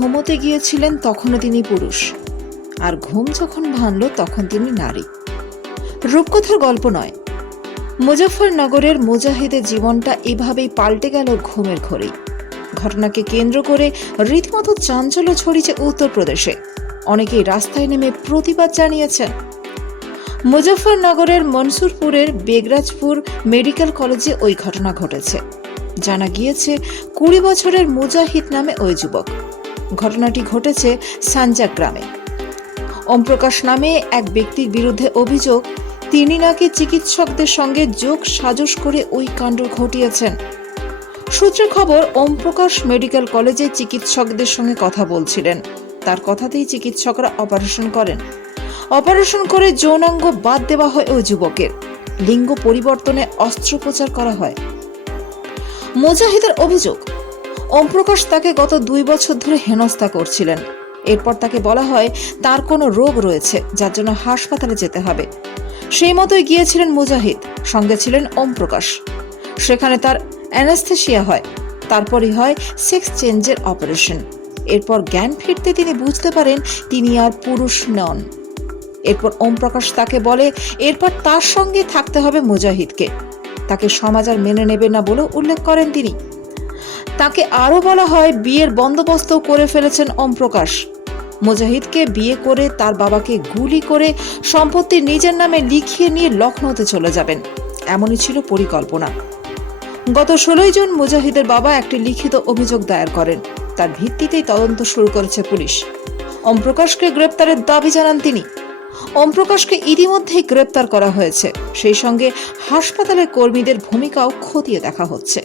ঘুমোতে গিয়েছিলেন তখনও তিনি পুরুষ। আর ঘুম যখন ভাঙল, তখন তিনি নারী। রূপকথার গল্প নয়। মুজফ্ফরনগরের মুজাহিদের জীবনটা এভাবেই পাল্টে গেল ঘুমের ঘরেই ঘটনাকে কেন্দ্র করে রীতিমতো চাঞ্চল্য ছড়িয়েছে উত্তরপ্রদেশে। অনেকেই রাস্তায় নেমে প্রতিবাদ জানিয়েছেন। মুজফ্ফরনগরের মনসুরপুরের বেগরাজপুর মেডিকেল কলেজে ওই ঘটনা ঘটেছে। জানা গিয়েছে, কুড়ি বছরের মুজাহিদ নামে ওই যুবক। ঘটনাটি ঘটেছে সানজাক গ্রামে। ওমপ্রকাশ নামে এক ব্যক্তির বিরুদ্ধে অভিযোগ, তিনি নাকি চিকিৎসকদের সঙ্গে যোগ সাজস করে ওই কাণ্ড ঘটিয়েছেন। সূত্রে খবর, ওমপ্রকাশ মেডিকেল কলেজে চিকিৎসকদের সঙ্গে কথা বলছিলেন। তার কথাতেই চিকিৎসকরা অপারেশন করেন। অপারেশন করে যৌনাঙ্গ বাদ দেওয়া হয় ওই যুবকের। লিঙ্গ পরিবর্তনে অস্ত্রোপচার করা হয়। মুজাহিদের অভিযোগ ওমপ্রকাশ তাকে গত দুই বছর ধরে হেনস্থা করছিলেন। এরপর তাকে বলা হয়, তার কোনো রোগ রয়েছে, যার জন্য হাসপাতালে যেতে হবে। সেই মতোই গিয়েছিলেন মুজাহিদ, সঙ্গে ছিলেন ওমপ্রকাশ সেখানে তার অ্যানাস্থেশিয়া হয়, তারপরই হয় সেক্স চেঞ্জের অপারেশন। এরপর জ্ঞান ফিরতে তিনি বুঝতে পারেন, তিনি আর পুরুষ নন। এরপর ওমপ্রকাশ তাকে বলে, এরপর তার সঙ্গে থাকতে হবে মুজাহিদকে। তাকে সমাজ আর মেনে নেবে না বলেও উল্লেখ করেন তিনি। তাকে আরও বলা হয় বিয়ের বন্দোবস্ত করে ফেলেছেন ওমপ্রকাশ। মুজাহিদকে বিয়ে করে তার বাবাকে গুলি করে সম্পত্তি নিজের নামে লিখিয়ে নিয়ে লখনৌতে চলে যাবেন। এমনই ছিল পরিকল্পনা। গত ষোলোই জুন মুজাহিদের বাবা একটি লিখিত অভিযোগ দায়ের করেন। তার ভিত্তিতেই তদন্ত শুরু করেছে পুলিশ। ওমপ্রকাশকে গ্রেপ্তারের দাবি জানান তিনি। ওমপ্রকাশকে ইতিমধ্যেই গ্রেপ্তার করা হয়েছে। সেই সঙ্গে হাসপাতালের কর্মীদের ভূমিকাও খতিয়ে দেখা হচ্ছে।